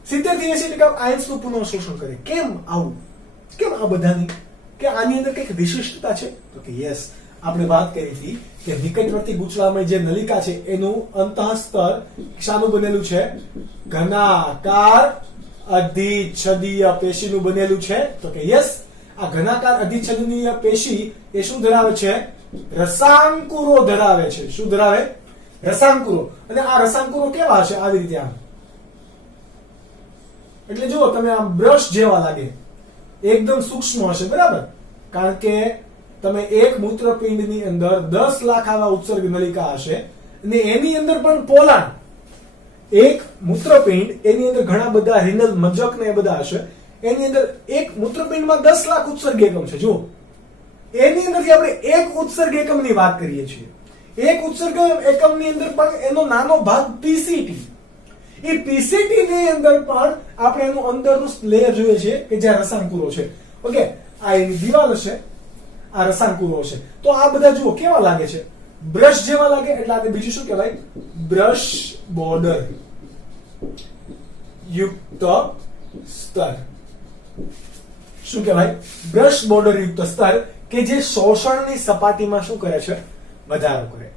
70 થી 80% આયન્સનું પુનઃ શોષણ કરે. કેમ આવું? કેમ આ બધાની? કે આની અંદર કઈક વિશિષ્ટતા છે તો કે યસ, આપણે વાત કરી હતી કે નિકટવર્તી ગુચળામય જે નલિકા છે એનું અંતઃસ્તર શાનું બનેલું છે? ઘનાકાર અધિચ્છદીય પેશીનું બનેલું છે. તો કે યસ, આ ઘનાકાર અધિચ્છદીય પેશી એ શું ધરાવે છે? રસાંકુરો ધરાવે છે. શું ધરાવે? રસાંકુરો. અને આ રસાંકુરો કેવા હશે? આવી રીતે આમ, એટલે જુઓ તમે આમ બ્રશ જેવા લાગે, એકદમ સૂક્ષ્મ હશે, બરાબર. કારણ કે તમે એક મૂત્રપિંડની અંદર 10 લાખ આવા ઉત્સર્ગ નલિકા હશે અને એની અંદર પણ પોલાણ. એક મૂત્રપિંડ એની અંદર ઘણા બધા રિનલ મજક ને એ બધા હશે. એની અંદર એક મૂત્રપિંડમાં 10 લાખ ઉત્સર્ગ એકમ છે. જુઓ, એની અંદરથી આપણે એક ઉત્સર્ગ એકમની વાત કરીએ છીએ. એક ઉત્સર્ગ એકમની અંદર પણ એનો નાનો ભાગ પીસીટી. એ પીસીટી ની અંદર પણ આપણે એનું અંદરનું લેયર જોઈએ છે કે જ્યાં રસાંકુરો છે. ઓકે, આ એની દિવાલ હશે, આ રસાંકુરો છે. તો આ બધા જુઓ કેવા લાગે છે? બ્રશ જેવા લાગે. એટલે આ બીજું શું કહેવાય? બ્રશ બોર્ડર યુક્ત સ્તર. શું કહેવાય? બ્રશ બોર્ડર યુક્ત સ્તર કે જે શોષણની સપાટીમાં શું કરે છે? વધારો કરે.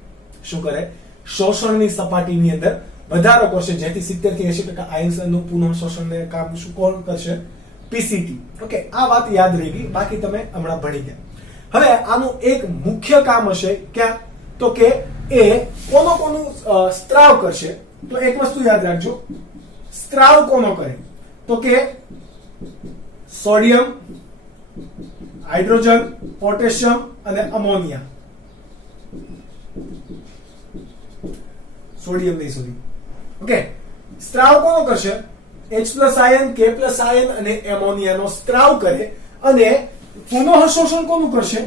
શું કરે? શોષણની સપાટીની અંદર વધારો કરશે, જેથી 70 થી 80% આયન્સનું પુનઃ શોષણને કામ શું કોણ કરશે? પીસીટી. ઓકે, આ વાત યાદ રહી ગઈ, બાકી તમે હમણાં ભણી ગયા. હવે આનું એક મુખ્ય કામ હશે ક્યાં? તો કે એ કોનું સ્ત્રાવ કરશે. તો એક વસ્તુ યાદ રાખજો, સ્ત્રાવ કોનો કરે? તો કે સોડિયમ, હાઇડ્રોજન, પોટેશિયમ અને અમોનિયા. સોડિયમ નહીં, સોરી. ઓકે, સ્ત્રાવ કોનો કરશે? H+ આયન, K+ આયન અને એમોનિયાનો સ્ત્રાવ કરે. અને પુનઃ શોષણ કોનું કરશે?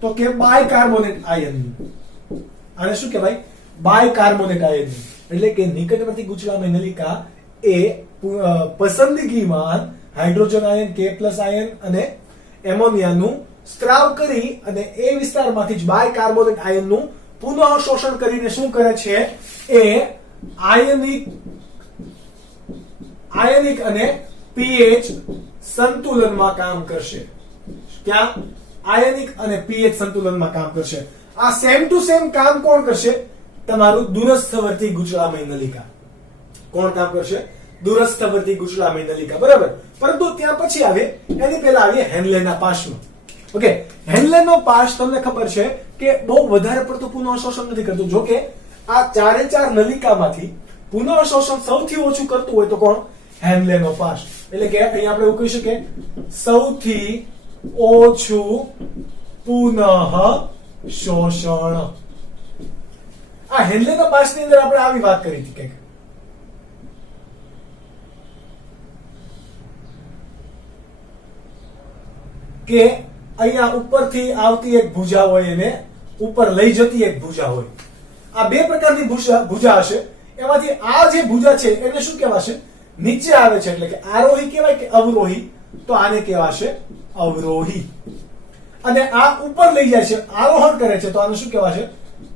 તો કે બાયકાર્બોનેટ આયનનું. આને શું કહેવાય? બાયકાર્બોનેટ આયનનું. એટલે કે નિકટવર્તી ગુચલામય નલિકા એ પસંદગીમાં હાઇડ્રોજન આયન, K+ આયન અને એમોનિયાનું સ્ત્રાવ કરી અને એ વિસ્તારમાંથી જ બાયકાર્બોનેટ આયનનું પુનઃ શોષણ કરીને શું કરે છે? એ આયનિક અને pH સંતુલનમાં કામ કરશે. ક્યાં? આયનિક અને pH સંતુલનમાં કામ કરશે. આ સેમ ટુ સેમ કામ કોણ કરશે? તમારું દૂરસ્થવર્તી ગુચલામય નલિકા. કોણ કામ કરશે? દૂરસ્થવર્તી ગુચલામય નલિકા. બરાબર. પરંતુ ત્યાં પછી આવે, એની પહેલા આવીએ હેન્લેના પાશમાં. ઓકે, હેન્લેનો પાશ તમને ખબર છે કે બહુ વધારે પડતું પુનઃ શોષણ નથી કરતું. જો કે આ ચારે ચાર નલિકામાંથી પુનઃ શોષણ સૌથી ઓછું કરતું હોય તો કોણ? હેન્લેનો પાશ. એટલે કે અહીંયા આપણે એવું કહી શકીએ, સૌથી ઓછું પુનઃ શોષણ. આ હેન્લેના પાશની અંદર આપણે આવી વાત કરી હતી કંઈક, કે અહીંયા ઉપરથી આવતી એક ભુજા હોય એને ઉપર લઈ જતી એક ભુજા હોય. આ બે પ્રકારની ભુજા હશે. એમાંથી આ જે ભુજા છે એને શું કહેવાશે? નીચે આવે છે એટલે કે આરોહી કહેવાય કે અવરોહી? તો આને કહેવાશે અવરોહી. અને આ ઉપર લઈ જાય છે, આરોહણ કરે છે, તો આને શું કહેવાશે?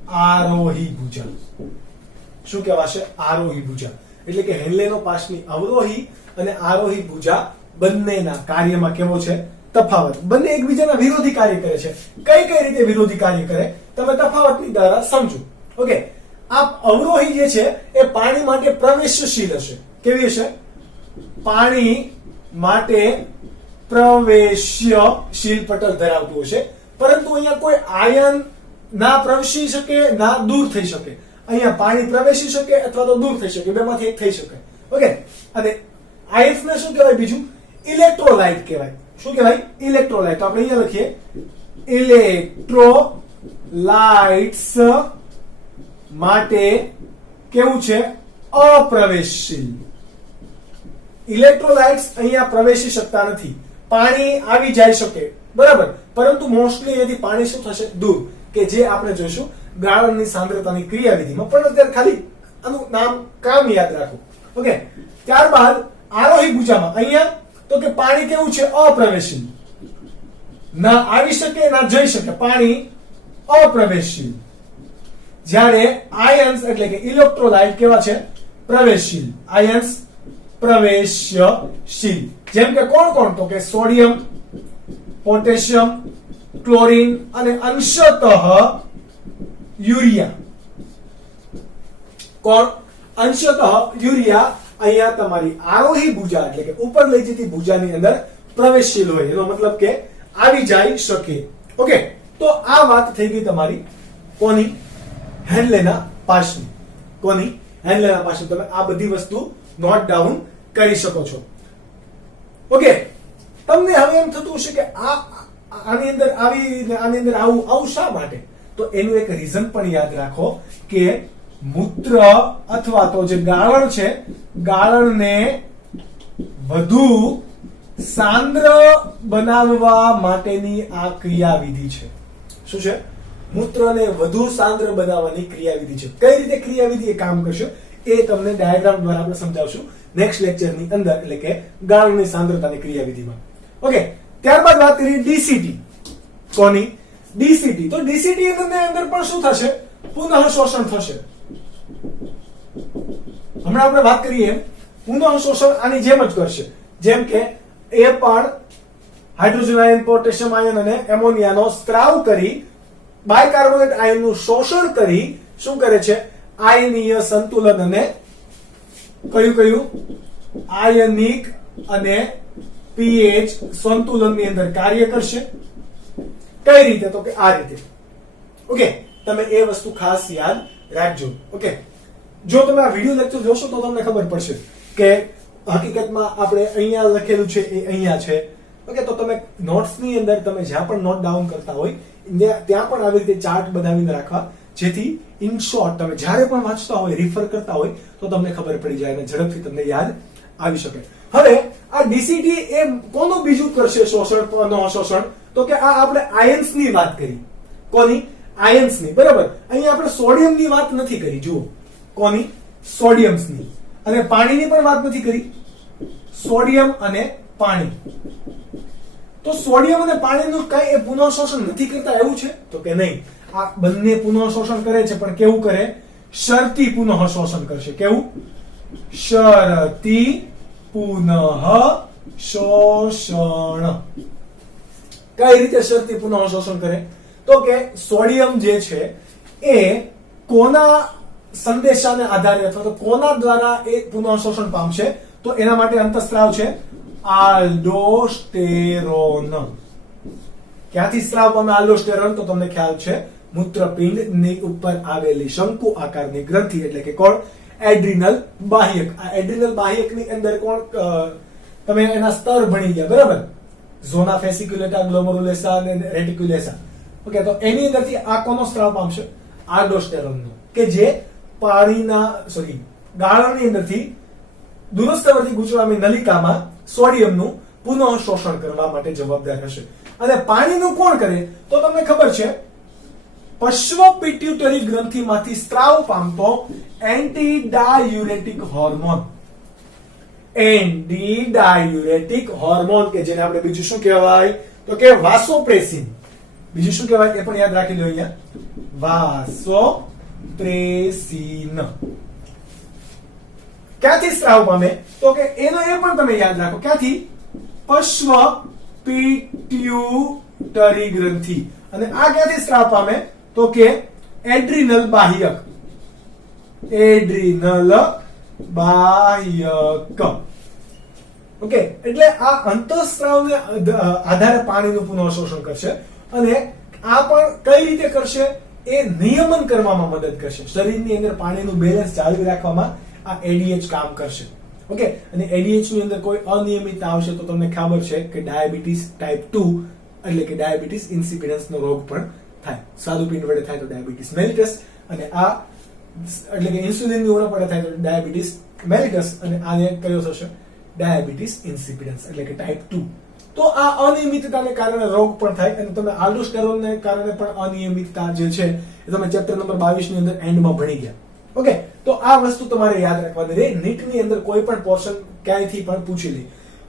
આરોહી ભુજા. શું કહેવાશે? આરોહી ભુજા. એટલે કે હેન્લેનો પાશની અવરોહી અને આરોહી ભુજા બંનેના કાર્યમાં કેવો છે? તફાવત. બંને એકબીજાના વિરોધી કાર્ય કરે છે. કઈ કઈ રીતે વિરોધી કાર્ય કરે તમે તફાવતની દ્વારા સમજો. ઓકે, આ અવરોહી જે છે એ પાણી માટે પ્રવેશશીલ હશે. કેવી હશે? પાણી માટે પ્રવેશશીલ પટલ ધરાવતું હશે. પરંતુ અહીંયા કોઈ આયન ના પ્રવેશી શકે ના દૂર થઈ શકે. અહીંયા પાણી પ્રવેશી શકે અથવા તો દૂર થઈ શકે, બેમાંથી એક થઈ શકે. ઓકે, અને આયન્સ ને શું કહેવાય? બીજું ઇલેક્ટ્રોલાઇટ કહેવાય. શું કહેવાય? ઇલેક્ટ્રોલાઇટ. તો આપણે અહીંયા લખીએ ઇલેક્ટ્રોલાઇટ્સ માટે કેવું છે? અપ્રવેશશીલ. ઇલેક્ટ્રોલાઇટ્સ અહીંયા પ્રવેશી શકતા નથી. પાણી આવી જઈ શકે, બરાબર, પરંતુ મોસ્ટલી અહીંયાથી પાણી શું થશે? દૂર. કે જે આપણે જોઈશું ગાળણની સાંદ્રતાની ક્રિયાવિધિમાં. પણ અત્યારે ખાલી આનું નામ કામ યાદ રાખો. ઓકે, ત્યારબાદ આરોહી ભુજામાં અહીંયા તો કે પાણી કેવું છે? અપ્રવેશીલ. ના આવી શકે ના જઈ શકે, પાણી અપ્રવેશશીલ. જ્યારે આયન્સ એટલે કે ઇલેક્ટ્રોલાઇટ કેવા છે? પ્રવેશશીલ. આયન્સ પ્રવેશશીલ. જેમ કે કોણ કોણ? તો કે સોડિયમ, પોટેશિયમ, ક્લોરીન અને અંશતઃ યુરિયા. કોણ? અંશતઃ યુરિયા અહીંયા તમારી આરોહી ભુજા એટલે કે ઉપર લઈ જતી ભુજાની અંદર પ્રવેશશીલ હોય. એનો મતલબ કે આવી જઈ શકે. ઓકે, તો આ વાત થઈ ગઈ તમારી કોની? હેન્લેના પાશની. કોની? હેન્લેના પાશની. તમે આ બધી વસ્તુ નોટ ડાઉન કરી શકો છો. ઓકે, તમને હવે એમ થતું હશે કે આની અંદર આવી ને આની અંદર આવું શા માટે? તો એનું એક રીઝન પણ યાદ રાખો કે મૂત્ર અથવા તો જે ગાળણ છે, ગાળણને વધુ સાંદ્ર બનાવવા માટેની આ ક્રિયાવિધિ છે. શું છે? મૂત્રને વધુ સાંદ્ર બનાવવાની ક્રિયાવિધિ છે. કઈ રીતે ક્રિયાવિધિ એ કામ કરશે એ તમને ડાયાગ્રામ દ્વારા આપણે સમજાવશું નેક્સ્ટ લેક્ચરની અંદર, એટલે કે ગાળણની સાંદ્રતાની ક્રિયાવિધિમાં. ઓકે, ત્યારબાદ વાત કરીએ ડીસીટી. કોની? ડીસીટી. તો ડીસીટી ની અંદર પણ શું થશે? પુનઃ શોષણ થશે. હમણાં આપણે વાત કરીએ પુનઃ શોષણ આની જેમ જ કરશે. જેમ કે એ પણ હાઇડ્રોજન આયન, પોટેશિયમ આયન અને એમોનિયાનો સ્ત્રાવ કરી બાયકાર્બોનેટ આયનનું શોષણ કરી શું કરે છે? આયનીય સંતુલન અને કયું આયનિક અને પીએચ સંતુલનની અંદર કાર્ય કરશે. કઈ રીતે? તો કે આ રીતે. ઓકે, તમે એ વસ્તુ ખાસ યાદ રાખજો. ઓકે, જો તમે આ વિડિયો લેક્ચર જોશો તો તમને ખબર પડશે કે હકીકતમાં આપણે અહીંયા લખેલું છે એ અહીંયા છે. ઓકે, તો તમે નોટ્સ ની અંદર તમે જ્યાં પણ નોટ ડાઉન કરતા હોય ત્યાં પણ આવી રીતે ચાર્ટ બનાવીને રાખવા, જેથી ઇન શોર્ટ તમે જ્યારે પણ વાંચતા હોય, રિફર કરતા હોય તો તમને ખબર પડી જાય અને ઝડપથી તમને યાદ આવી શકે. હવે આ ડીસીટી એ કોનું બીજું કરશે શોષણ? શોષણ તો કે આ આપણે આયન્સ ની વાત કરી. કોની? આયન્સ ની. બરાબર. અહીંયા આપણે સોડિયમ ની વાત નથી કરી. જુઓ, કોની? સોડિયમ્સ ની. અને પાણીની પણ વાત નથી કરી. સોડિયમ અને પાણી. તો સોડિયમ અને પાણીનું કઈ એ પુનઃ શોષણ નથી કરતા એવું છે? તો કે નહીં. આ બંને પુનઃ શોષણ કરે છે, પણ કેવું કરે? શરતી પુનઃ શોષણ કરશે. કેવું? શરતી પુનઃ શોષણ. કઈ રીતે શરતી પુનઃ શોષણ કરે? તો કે સોડિયમ જે છે એ કોના સંદેશાને આધારે અથવા તો કોના દ્વારા એ પુનઃ શોષણ પામશે? તો એના માટે અંતઃસ્ત્રાવ છે આલ્ડોસ્ટેરોન. ક્યાંથી સ્ત્રાવ પામે આલ્ડોસ્ટેરોન? તો તમને ખ્યાલ છે મૂત્રપિંડની ઉપર આવેલી શંકુ આકારની ગ્રંથિ એટલે કે કોણ? એડ્રિનલ બાહ્યક. આ એડ્રિનલ બાહ્યકની અંદર કોણ? તમે એના સ્તર ભણી ગયા. બરાબર. ઝોના ફેસિક્યુલેટા, ગ્લોમેરુલેસા અને રેટિક્યુલેસા. ઓકે, તો એની અંદરથી આ કોનો સ્ત્રાવ પામશે? આલ્ડોસ્ટેરોનનો, કે જે પાણીના ગાળણની અંદરથી દૂરસ્થવર્તી ગૂંચળામી નલિકામાં સોડિયમનું પુનઃ શોષણ કરવા માટે જવાબદાર હશે. અને પાણીનું કોણ કરે? તો તમને ખબર છે પશ્વ પિટ્યુટરી ગ્રંથિમાંથી સ્ત્રાવ પામતો anti diuretic hormone. Anti diuretic hormone, કે જેને આપણે બીજું શું કહેવાય? તો કે વાસોપ્રેસિન. બીજું શું કહેવાય એ પણ યાદ રાખી લો અહીંયા. વાસોપ્રેસિન. ક્યાંથી સ્ત્રાવ પામે? તો કે એનો એ પણ તમે યાદ રાખો. ક્યાંથી? પશ્વ પિટ્યુટરી ગ્રંથિ. અને આ ક્યાંથી સ્ત્રાવ પામે? તો કે એડ્રિનલ બાહ્યક. એડ્રિનલ બાહ્યક. ઓકે, એટલે આ અંતઃસ્ત્રાવને આધારે પાણીનું પુનઃ શોષણ કરશે. અને આ પણ કઈ રીતે કરશે? એ નિયમન કરવામાં મદદ કરશે. શરીરની અંદર પાણીનું બેલેન્સ જાળવી રાખવામાં આ એડીએચ કામ કરશે. ઓકે, અને એડીએચ ની અંદર કોઈ અનિયમિતતા આવશે તો તમને ખબર છે કે ડાયાબિટીસ ટાઈપ 2 એટલે કે ડાયાબિટીસ ઇન્સિપિડન્સ નો રોગ પણ થાય. સ્વાદુપિંડ વડે થાય તો ડાયાબિટીસ મેલિટસ, અને આ એટલે કે ઇન્સ્યુલિન ની ઉણપ વડે થાય તો ડાયાબિટીસ મેલિટસ, અને આને કયો થશે? ડાયાબિટીસ ઇન્સિપિડન્સ એટલે કે ટાઈપ 2. તો આ અનિયમિતતાને કારણે રોગ પણ થાય. અને તમે આલ્ડોસ્ટેરોનને કારણે પણ અનિયમિતતા જે છે એ તમે ચેપ્ટર નંબર 22 ની અંદર એન્ડમાં ભણી ગયા. ઓકે, તો આ વસ્તુ તમારે યાદ રાખવાની રહે. નીટ ની અંદર કોઈ પણ પોર્શન ક્યાંયથી પણ પૂછી લે.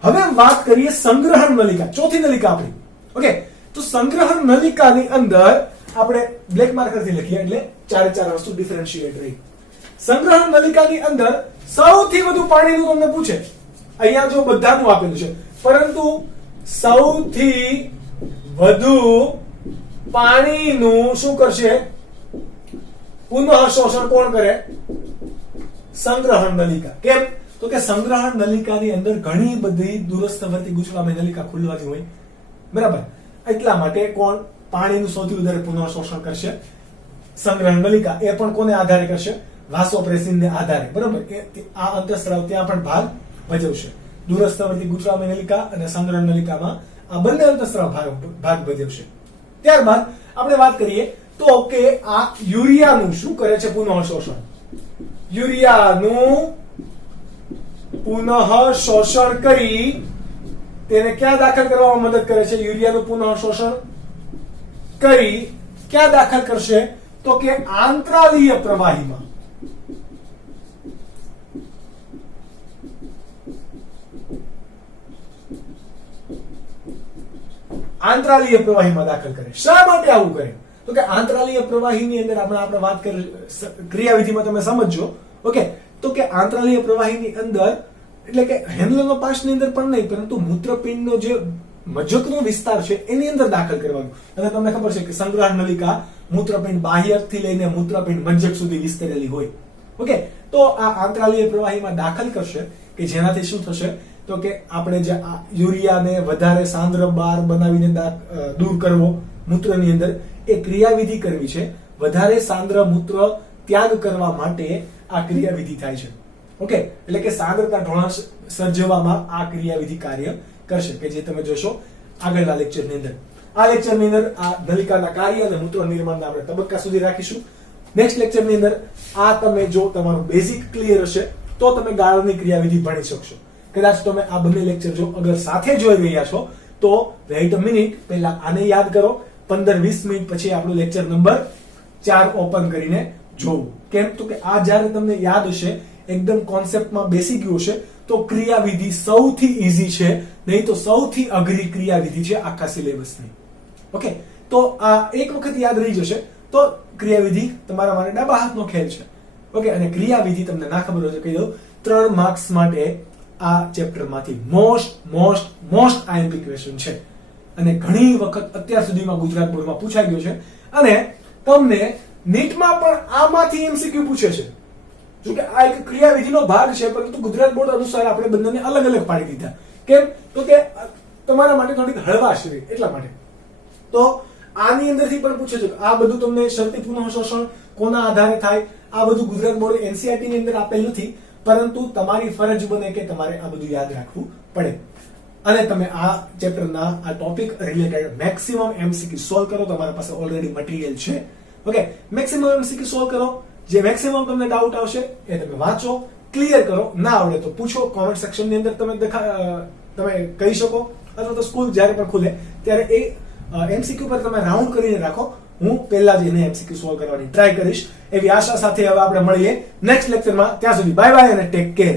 હવે વાત કરીએ સંગ્રહણ નલિકા, ચોથી નલિકા આપણી. ઓકે, તો સંગ્રહણ નલિકાની અંદર આપણે બ્લેક માર્કરથી લખીએ એટલે ચારે ચાર વસ્તુ ડિફરન્શિએટ રહી. સંગ્રહણ નલિકાની અંદર સૌથી વધુ પાણીનું તમને પૂછે. અહીંયા જો બધાનું આપેલું છે, પરંતુ સૌથી વધુ પાણીનું શું કરશે? પુનઃ શોષણ કોણ કરે? સંગ્રહણ નલિકા. કેમ? તો કે સંગ્રહણ નલિકાની અંદર ઘણી બધી દૂરસ્થવર્તી ગૂંચળામી નલિકા ખુલવાની હોય. બરાબર. એટલા માટે કોણ પાણીનું સૌથી વધારે પુનઃ શોષણ કરશે? સંગ્રહણ નલિકા. એ પણ કોને આધારે કરશે? વાસોપ્રેસિનને આધારે. બરાબર. આ અંતઃસ્ત્રાવ ત્યાં પણ ભાગ ભજવશે. દૂરસ્થવર્તી ગૂંચળામી નલિકા અને સંગ્રહણ નલિકામાં આ બંને અંતઃસ્ત્રાવ ભાગ ભજવશે. ત્યારબાદ આપણે વાત કરીએ તો કે આ યુરિયાનું શું કરે છે? પુનઃ શોષણ. યુરિયાનું પુનઃ શોષણ કરી તેને ક્યાં દાખલ કરવામાં મદદ કરે છે? યુરિયાનું પુનઃ શોષણ કરી ક્યાં દાખલ કરશે? તો કે આંતરાલીય પ્રવાહીમાં. આંતરાલીય પ્રવાહીમાં દાખલ કરે. શા માટે આવું કરે? તો કે આંતરાલીય પ્રવાહીની અંદર આપણે વાત કરી ક્રિયાવિધિમાં તમે સમજજો. ઓકે, તો કે આંતરાલીય પ્રવાહીની અંદર એટલે કે હેન્ડલનો પાસની અંદર પણ નહીં, પરંતુ મૂત્રપિંડનો જે મજકનો વિસ્તાર છે એની અંદર દાખલ કરવાનું. અને તમને ખબર છે કે સંગ્રહ નલિકા મૂત્રપિંડ બાહ્યકથી લઈને મૂત્રપિંડ મજ્જક સુધી વિસ્તરેલી હોય. ઓકે, તો આ આંતરાલીય પ્રવાહીમાં દાખલ કરશે કે જેનાથી શું થશે તો કે આપણે જે યુરિયાને વધારે સાંદ્ર બાર બનાવીને દૂર કરવો મૂત્રની અંદર, એ ક્રિયાવિધિ કરવી છે. વધારે સાંદ્ર મૂત્ર ત્યાગ કરવા માટે આ ક્રિયાવિધિ થાય છે. ઓકે, એટલે કે સાંદ્રતા ઢોળાણ સર્જવામાં આ ક્રિયાવિધિ કાર્ય કરશે, કે જે તમે જોશો આગળના લેક્ચરની અંદર. આ લેક્ચરની અંદર આ નલિકાના કાર્ય અને મૂત્ર નિર્માણના આપણે તબક્કા સુધી રાખીશું. નેક્સ્ટ લેક્ચરની અંદર આ તમે જો તમારું બેઝિક ક્લિયર હશે તો તમે ગાળણની ક્રિયાવિધિ ભણી શકશો. કદાચ તમે આ બંને લેક્ચર જો અગર સાથે જોઈ રહ્યા છો તો વેઇટ અ મિનિટ, પહેલા આને યાદ કરો, 15-20 મિનિટ પછી આપણું લેક્ચર નંબર 4 ઓપન કરીને જોવું. કેમ તો કે આ જ્યારે તમને યાદ હશે, એકદમ કોન્સેપ્ટમાં બેસી ગયું હશે, તો ક્રિયાવિધિ સૌથી ઈઝી છે, નહીં તો સૌથી અઘરી ક્રિયાવિધિ છે આખા સિલેબસની. ઓકે, તો આ એક વખત યાદ રહી જશે તો ક્રિયાવિધિ તમારા માટે ડાબા હાથનો ખેલ છે. ઓકે, અને ક્રિયાવિધિ તમને ના ખબર હોય તો કહી દઉં, 3 માર્ક્સ માટે આ ચેપ્ટરમાંથી મોસ્ટ આઈએમપી ક્વેશ્ચન છે અને ઘણી વખત અત્યાર સુધીમાં ગુજરાત બોર્ડમાં પૂછાઈ ગયો છે. અને તમને નીટમાં પણ આમાંથી એમસીક્યુ પૂછે છે. જો કે આ એક ક્રિયાવિધિનો ભાગ છે, પરંતુ ગુજરાત બોર્ડ અનુસાર આપણે બંનેને અલગ અલગ પાડી દીધા. કેમ તો કે તમારા માટે થોડીક હળવાશ રહે એટલા માટે. તો આની અંદરથી પણ પૂછે છે કે આ બધું તમને શરતી પુનઃશોષણ કોના આધારે થાય, આ બધું ગુજરાત બોર્ડ એનસીઆરટી ની અંદર આપેલ નથી, પરંતુ તમારી ફરજ બને કે તમારે આ બધું યાદ રાખવું પડે. અને તમે આ ચેપ્ટરના આ topic related maximum MCQ solve કરો. તમારા પાસે ઓલરેડી મટીરીયલ છે. ઓકે, મેક્સિમમ એમસીક્યુ સોલ્વ કરો. જે મેક્સિમમ તમને ડાઉટ આવશે એ તમે વાંચો, ક્લિયર કરો. ના આવડે તો પૂછો, કોમેન્ટ સેક્શન ની અંદર તમે કહી શકો, અથવા તો સ્કૂલ જ્યારે પણ ખુલે ત્યારે એ એમસીક્યુ પર તમે રાઉન્ડ કરીને રાખો. હું પહેલા જ એને એમસીક્યુ સોલ્વ કરવાની ટ્રાય કરીશ એવી આશા સાથે હવે આપણે મળીએ નેક્સ્ટ લેક્ચરમાં. ત્યાં સુધી બાય બાય અને ટેક કેર.